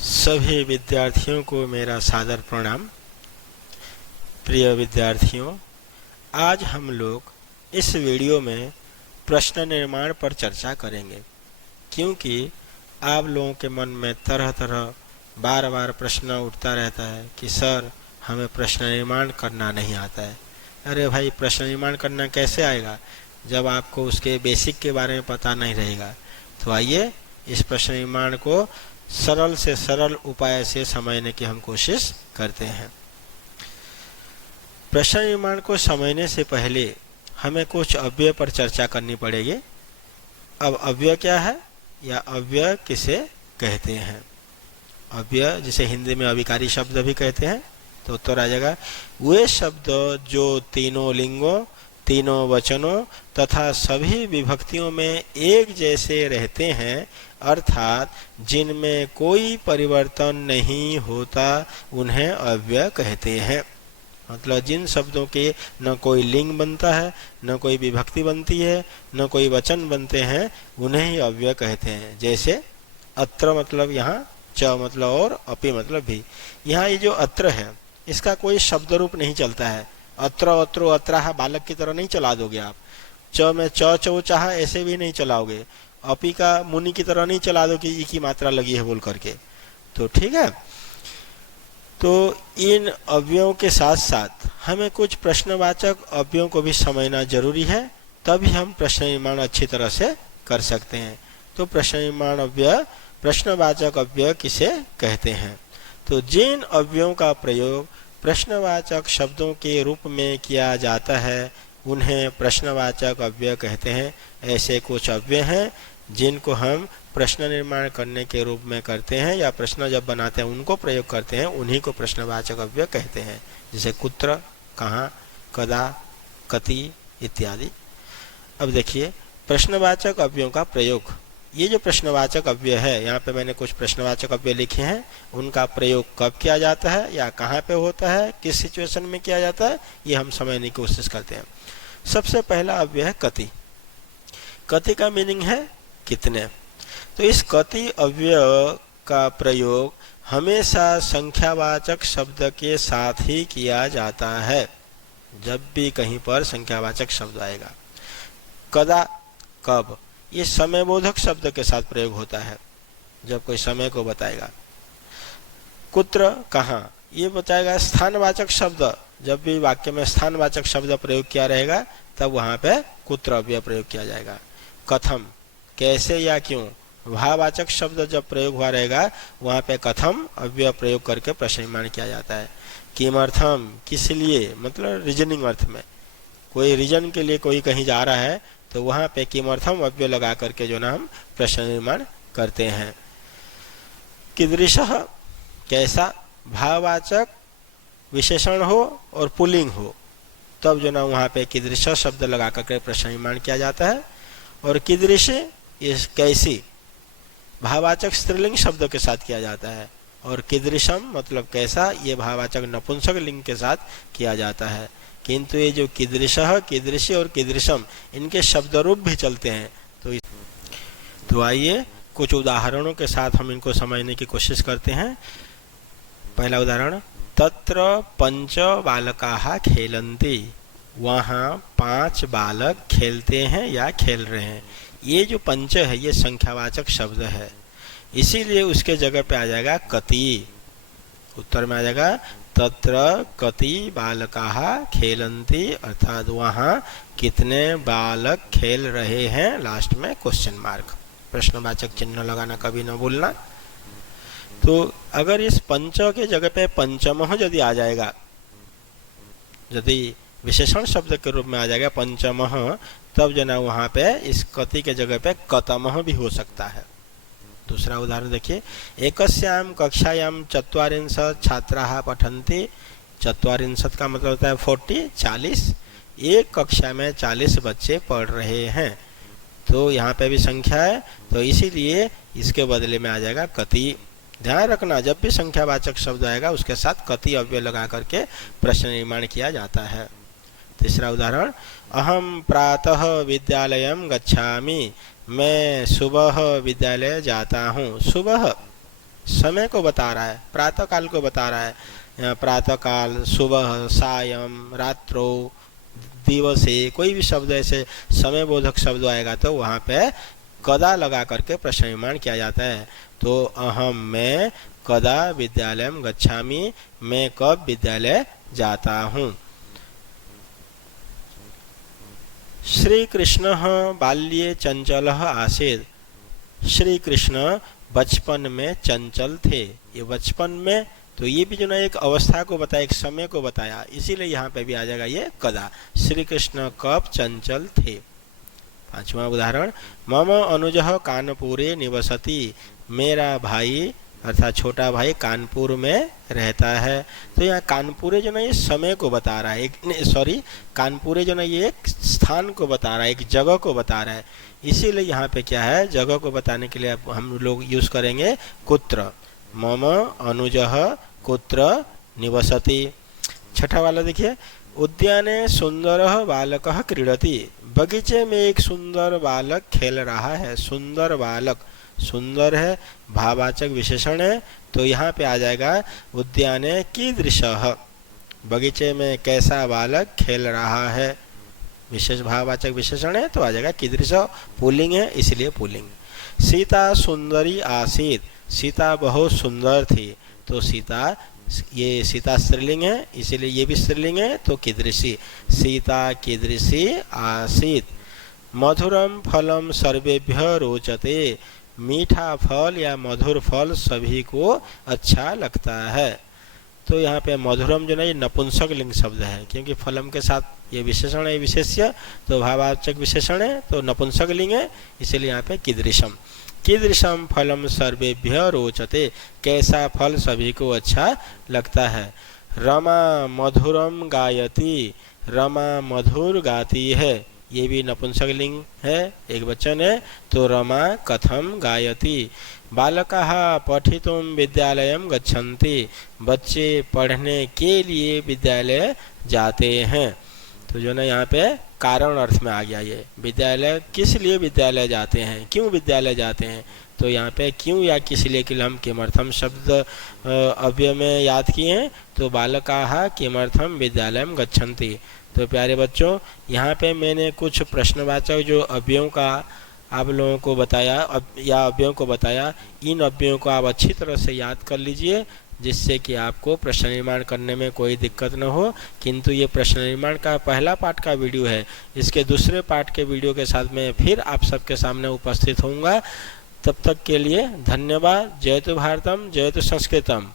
सभी विद्यार्थियों को मेरा सादर प्रणाम। प्रिय विद्यार्थियों, आज हम लोग इस वीडियो में प्रश्न निर्माण पर चर्चा करेंगे, क्योंकि आप लोगों के मन में तरह तरह बार बार प्रश्न उठता रहता है कि सर हमें प्रश्न निर्माण करना नहीं आता है। अरे भाई, प्रश्न निर्माण करना कैसे आएगा जब आपको उसके बेसिक के बारे में पता नहीं रहेगा। तो आइए इस प्रश्न निर्माण को सरल से सरल उपाय से समझने की हम कोशिश करते हैं। प्रश्न निर्माण को समझने से पहले हमें कुछ अव्यय पर चर्चा करनी पड़ेगी। अब अव्यय क्या है या अव्यय किसे कहते हैं? अव्यय जिसे हिंदी में अविकारी शब्द भी कहते हैं। तो उत्तर आ जाएगा वे शब्द जो तीनों लिंगों, तीनों वचनों तथा सभी विभक्तियों में एक जैसे रहते हैं, अर्थात जिनमें कोई परिवर्तन नहीं होता, उन्हें अव्यय कहते हैं। मतलब जिन शब्दों के न कोई लिंग बनता है, न कोई विभक्ति बनती है, न कोई वचन बनते हैं, उन्हें ही अव्यय कहते हैं। जैसे अत्र मतलब यहाँ, च मतलब और, अपि मतलब भी। यहाँ ये जो अत्र है इसका कोई शब्द रूप नहीं चलता है। अत्र अत्रो अत्राह बालक की तरह नहीं चला दोगे आप। च में च चौ चाह ऐसे भी नहीं चलाओगे। अपी का मुनि की तरह नहीं चला दो कि ई की मात्रा लगी है बोल करके। तो ठीक है। तो इन अव्ययों के साथ साथ हमें कुछ प्रश्नवाचक अव्ययों को भी समझना जरूरी है, तभी हम प्रश्न निर्माण अच्छी तरह से कर सकते हैं। तो प्रश्न निर्माण अव्यय, प्रश्नवाचक अव्यय किसे कहते हैं? तो जिन अव्ययों का प्रयोग प्रश्नवाचक शब्दों के रूप में किया जाता है, उन्हें प्रश्नवाचक अव्यय कहते हैं। ऐसे कुछ अव्यय हैं जिनको हम प्रश्न निर्माण करने के रूप में करते हैं या प्रश्न जब बनाते हैं उनको प्रयोग करते हैं, उन्हीं को प्रश्नवाचक अव्यय कहते हैं। जैसे कुत्र, कहाँ, कदा, कति इत्यादि। अब देखिए प्रश्नवाचक अव्ययों का प्रयोग। ये जो प्रश्नवाचक अव्यय है, यहाँ पे मैंने कुछ प्रश्नवाचक अव्यय लिखे हैं। उनका प्रयोग कब किया जाता है या कहाँ पे होता है, किस सिचुएशन में किया जाता है, ये हम समझने की कोशिश करते हैं। सबसे पहला अव्यय है कति। कति का मीनिंग है कितने। तो इस कति अव्यय का प्रयोग हमेशा संख्यावाचक शब्द के साथ ही किया जाता है। जब भी कहीं पर संख्यावाचक शब्द आएगा। कदा, कब, ये समयबोधक शब्द के साथ प्रयोग होता है जब कोई समय को बताएगा। कुत्र, कहाँ, ये बताएगा स्थानवाचक शब्द। जब भी वाक्य में स्थानवाचक शब्द प्रयोग किया रहेगा तब वहां पे कुत्र अव्यय प्रयोग किया जाएगा। कथम, कैसे या क्यों, भाववाचक शब्द जब प्रयोग हुआ रहेगा वहां पे कथम अव्यय प्रयोग करके प्रश्न निर्माण किया जाता है। किमर्थम, किस लिए, मतलब रीजनिंग अर्थ में। कोई रीजन के लिए कोई कहीं जा रहा है तो वहां पे किमर्थम अव्यय लगा करके जो ना हम प्रश्न निर्माण करते हैं। कीदृशः, कैसा, भाववाचक विशेषण हो और पुल्लिंग हो तब जो ना वहां पे कीदृश शब्द लगा करके प्रश्न निर्माण किया जाता है। और कीदृश, ये कैसी, भाववाचक स्त्रीलिंग शब्द के साथ किया जाता है। और कीदृशम मतलब कैसा, ये भाववाचक नपुंसक लिंग के साथ किया जाता है। किंतु ये जो कीदृशः, कीदृशी और कीदृशम, इनके शब्द रूप भी चलते हैं। तो आइए कुछ उदाहरणों के साथ हम इनको समझने की कोशिश करते हैं। पहला उदाहरण, तत्र पंच बालकाः खेलन्ति। वहाँ 5 बालक खेलते हैं या खेल रहे हैं। ये जो पंच है ये संख्यावाचक शब्द है, इसीलिए उसके जगह पे आ जाएगा कति। उत्तर में आ जाएगा तत्र कति बालकाः खेलन्ति, अर्थात वहाँ कितने बालक खेल रहे हैं। लास्ट में क्वेश्चन मार्क, प्रश्नवाचक चिन्ह लगाना कभी न भूलना। तो अगर इस पंच के जगह पे पंचमः यदि आ जाएगा, यदि विशेषण शब्द के रूप में आ जाएगा पंचमः, तब जो ना वहां पे इस कति के जगह पे कतमः भी हो सकता है। दूसरा उदाहरण देखिए, एकस्याम कक्षायाम ४४ छात्राः पठन्ति। ४४ का मतलब होता है 40, 40। एक कक्षा में 40 बच्चे पढ़ रहे हैं। तो यहाँ पे भी संख्या है, तो इसीलिए इसके बदले में आ जाएगा कति। ध्यान रखना, जब भी संख्यावाचक शब्द आएगा उसके साथ कति अव्यय लगा करके प्रश्न निर्माण किया जाता है। तीसरा उदाहरण, अहम प्रातः विद्यालयम गच्छामि। मैं सुबह विद्यालय जाता हूँ। सुबह समय को बता रहा है, प्रातः काल को बता रहा है। प्रातः काल, सुबह, सायं, रात्रो, दिवसे, कोई भी शब्द ऐसे समय बोधक शब्द आएगा तो वहाँ पे कदा लगा करके प्रश्न निर्माण किया जाता है। तो अहम मैं कदा विद्यालयम गच्छामि, मैं कब विद्यालय जाता हूँ। श्री कृष्ण बाल्ये चंचल आसीत्, श्री कृष्ण बचपन में चंचल थे। ये बचपन में, तो ये भी जो ना एक अवस्था को बताया, एक समय को बताया, इसीलिए यहाँ पे भी आ जाएगा ये कदा। श्री कृष्ण कब चंचल थे। पांचवा उदाहरण, मम अनुजः कानपुरे निवसति, मेरा भाई अर्थात छोटा भाई कानपुर में रहता है। तो यहाँ कानपुरे जो ना ये समय को बता रहा है, कानपुरे जो ना ये एक स्थान को बता रहा है, एक जगह को बता रहा है। इसीलिए यहाँ पे क्या है, जगह को बताने के लिए हम लोग यूज करेंगे कुत्र। मम अनुजः कुत्र निवसति। छठा वाला देखिए, उद्याने सुंदर बालकः क्रीडति, बगीचे में एक सुंदर बालक खेल रहा है। सुंदर बालक, सुंदर है, भाववाचक विशेषण है, तो यहाँ पे आ जाएगा उद्याने कीदृशः, बगीचे में कैसा बालक खेल रहा है। विशेष भाववाचक विशेषण है तो आ जाएगा कीदृश, पुल्लिंग है इसलिए पुल्लिंग। सीता सुंदरी आसीत्, सीता बहुत सुंदर थी, तो सीता, ये सीता स्त्रीलिंग है इसीलिए ये भी स्त्रीलिंग है तो कीदृशी, सीता कीदृशी आसीत्। मधुरम फलम सर्वेभ्य रोचते, मीठा फल या मधुर फल सभी को अच्छा लगता है। तो यहाँ पे मधुरम जो ना ये नपुंसक लिंग शब्द है, क्योंकि फलम के साथ ये विशेषण है विशेष्य, तो भाववाचक विशेषण है तो नपुंसक लिंग है, इसलिए यहाँ पे कीदृशम। कीदृशम फलम सर्वेभ्य रोचते, कैसा फल सभी को अच्छा लगता है। रमा मधुरम गायति, रमा मधुर गाती है, ये भी नपुंसक लिंग है, एक वचन है, तो रमा कथम गायति। बालकाः पठितुम विद्यालयम गच्छन्ति, बच्चे पढ़ने के लिए विद्यालय जाते हैं। तो जो ना यहाँ पे कारण अर्थ में आ गया ये, विद्यालय किस लिए विद्यालय जाते हैं, क्यों विद्यालय जाते हैं, तो यहाँ पे क्यों या किस लिए के लिए हम किमर्थम शब्द अव्यय में याद किए हैं, तो बालकाः किमर्थम विद्यालयम गच्छन्ति। तो प्यारे बच्चों, यहाँ पे मैंने कुछ प्रश्नवाचक जो अव्ययों का आप लोगों को बताया या अव्ययों को बताया, इन अव्ययों को आप अच्छी तरह से याद कर लीजिए, जिससे कि आपको प्रश्न निर्माण करने में कोई दिक्कत न हो। किंतु ये प्रश्न निर्माण का पहला पार्ट का वीडियो है, इसके दूसरे पार्ट के वीडियो के साथ मैं फिर आप सबके सामने उपस्थित होऊंगा। तब तक के लिए धन्यवाद। जयतु भारतम, जयतु संस्कृतम।